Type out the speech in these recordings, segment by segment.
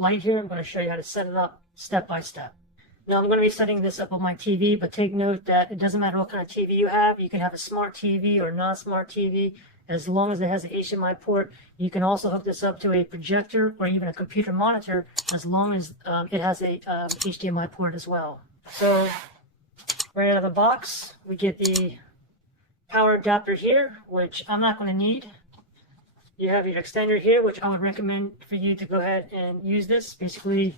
Lite here. I'm going to show you how to set it up step by step. Now I'm going to be setting this up on my TV, but take note that it doesn't matter what kind of TV you have. You can have a smart TV or non-smart TV. As long as it has an HDMI port, you can also hook this up to a projector or even a computer monitor, as long as it has a HDMI port as well. So right out of the box, we get the power adapter here, which I'm not going to need. You have your extender here, which I would recommend for you to go ahead and use this. Basically,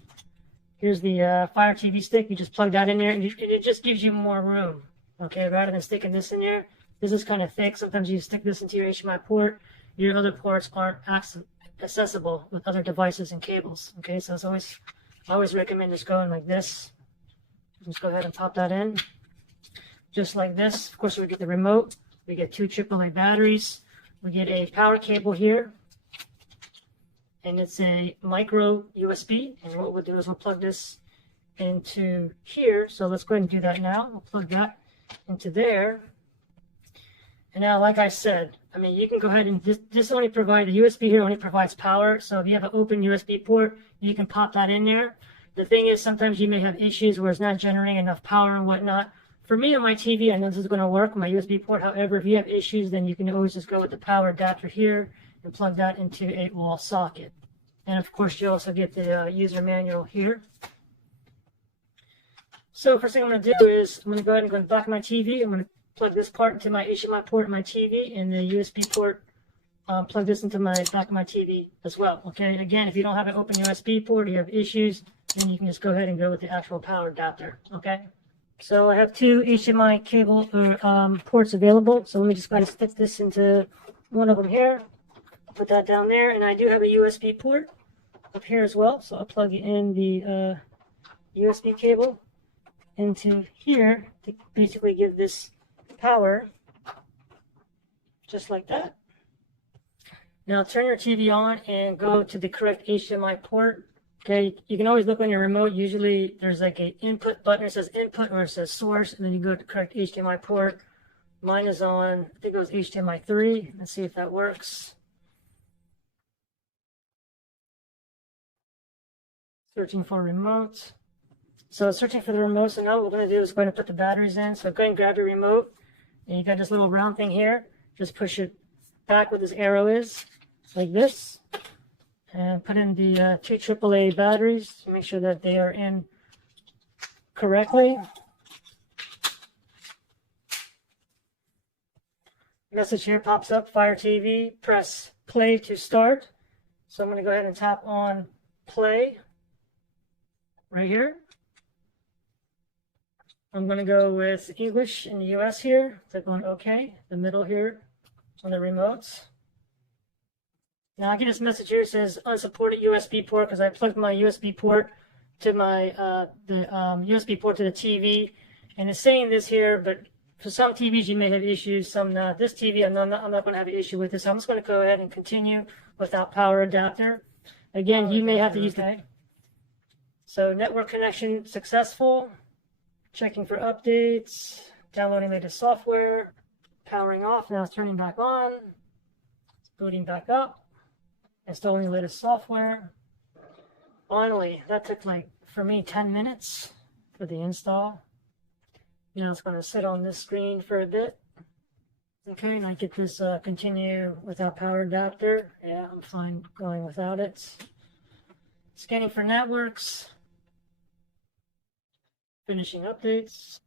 here's the Fire TV stick. You just plug that in there, and it just gives you more room, okay, rather than sticking this in there. This is kind of thick. Sometimes you stick this into your HDMI port. Your other ports aren't accessible with other devices and cables. Okay, so I always recommend just going like this. Just go ahead and pop that in. Just like this. Of course, we get the remote. We get 2 AAA batteries. We get a power cable here. And it's a micro USB. And what we'll do is we'll plug this into here. So let's go ahead and do that now. We'll plug that into there. And now, like I said, I mean, you can go ahead and this only provides, the USB here only provides power. So if you have an open USB port, you can pop that in there. The thing is, sometimes you may have issues where it's not generating enough power and whatnot. For me on my TV, I know this is going to work on my USB port. However, if you have issues, then you can always just go with the power adapter here and plug that into a wall socket. And of course, you also get the user manual here. So first thing I'm going to do is I'm going to go ahead and go to the back of my TV. I'm going to plug this part into my HDMI port in my TV, and the USB port, plug this into my back of my TV as well. Okay, again, if you don't have an open USB port or you have issues, then you can just go ahead and go with the actual power adapter. Okay, so I have 2 HDMI cable ports available. So let me just go ahead and stick this into one of them here. Put that down there, and I do have a USB port up here as well. So I'll plug in the USB cable into here to basically give this power, just like that. Now turn your TV on and go to the correct HDMI port. Okay, you can always look on your remote. Usually there's like an input button. It says input or it says source, and then you go to the correct HDMI port. Mine is on, I think it was HDMI 3. Let's see if that works. Searching for remote. So searching for the remote. So now what we're going to do is go ahead and put the batteries in. So go ahead and grab your remote. And you got this little round thing here. Just push it back where this arrow is, like this. And put in the 2 AAA batteries to make sure that they are in correctly. Message here pops up, Fire TV. Press play to start. So I'm going to go ahead and tap on play right here. I'm going to go with English in the US here. Click on OK, the middle here on the remotes. Now I get this message here. It says unsupported USB port because I plugged my USB port to my USB port to the TV, and it's saying this here. But for some TVs you may have issues, some not. This TV I'm not going to have an issue with this. So I'm just going to go ahead and continue without power adapter. Again, you may have to use the. So network connection successful. Checking for updates, downloading latest software, powering off, now it's turning back on, it's booting back up, installing the latest software. Finally, that took like, for me, 10 minutes for the install. Now it's going to sit on this screen for a bit. Okay, and I get this continue without power adapter. Yeah, I'm fine going without it. Scanning for networks. Finishing updates.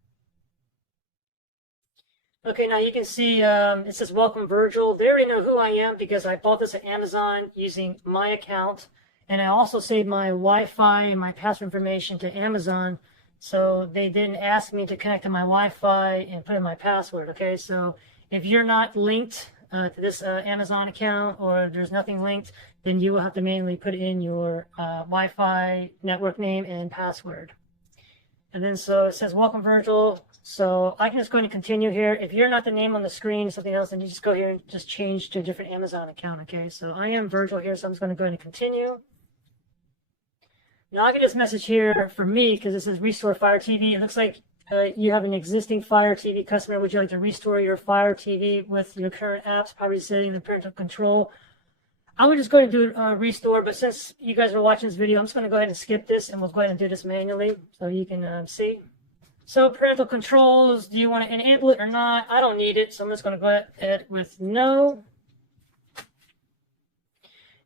Okay, now you can see it says welcome Virgil. They already know who I am because I bought this at Amazon using my account, and I also saved my Wi-Fi and my password information to Amazon, so they didn't ask me to connect to my Wi-Fi and put in my password. Okay, so if you're not linked to this Amazon account, or there's nothing linked, then you will have to manually put in your Wi-Fi network name and password. And then so it says welcome Virgil. So I can just go ahead and continue here. If you're not the name on the screen, something else, then you just go here and just change to a different Amazon account. Okay, so I am Virgil here, so I'm just going to go ahead and continue. Now I get this message here for me because it says restore Fire TV. It looks like you have an existing Fire TV customer. Would you like to restore your Fire TV with your current apps, probably setting the parental control? I would just go ahead and do restore, but since you guys are watching this video, I'm just going to go ahead and skip this, and we'll go ahead and do this manually so you can see. So parental controls, do you want to enable it or not? I don't need it, so I'm just going to go ahead with no.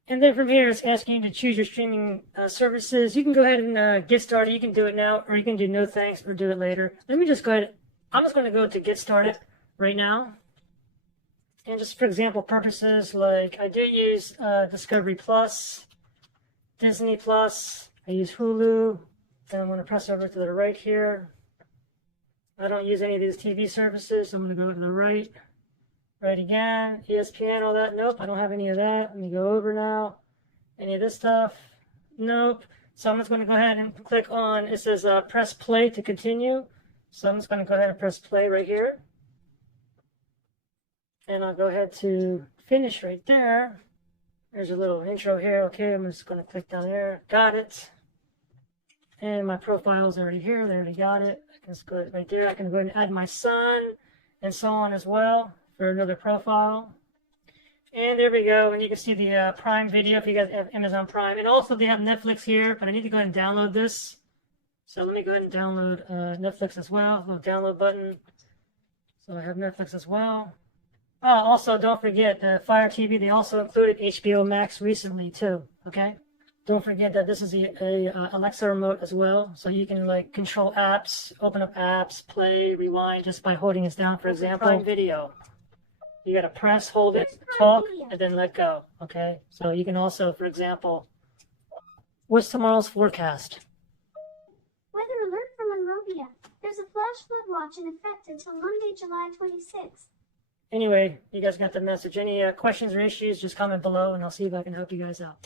And then from here, it's asking you to choose your streaming services. You can go ahead and get started. You can do it now, or you can do no thanks or do it later. Let me just go ahead. I'm just going to go to get started right now. And just for example purposes, like I do use Discovery Plus, Disney Plus, I use Hulu, and I'm going to press over to the right here. I don't use any of these TV services, so I'm going to go to the right. Right again, ESPN, all that, nope, I don't have any of that. Let me go over now. Any of this stuff, nope. So I'm just going to go ahead and click on, it says press play to continue. So I'm just going to go ahead and press play right here. And I'll go ahead to finish right there. There's a little intro here. Okay, I'm just going to click down there. Got it. And my profile's already here. They already got it. I can just go right there. I can go ahead and add my son and so on as well for another profile. And there we go. And you can see the Prime Video if you guys have Amazon Prime. And also they have Netflix here, but I need to go ahead and download this. So let me go ahead and download Netflix as well. Little download button. So I have Netflix as well. Oh, also, don't forget, the Fire TV, they also included HBO Max recently, too, okay? Don't forget that this is a Alexa remote as well, so you can, like, control apps, open up apps, play, rewind, just by holding this down, for example. Prime Video. You gotta press, hold it, talk, and then let go, okay? So you can also, for example, what's tomorrow's forecast? Weather alert from Monrovia. There's a flash flood watch in effect until Monday, July 26th. Anyway, you guys got the message. Any questions or issues, just comment below, and I'll see if I can help you guys out.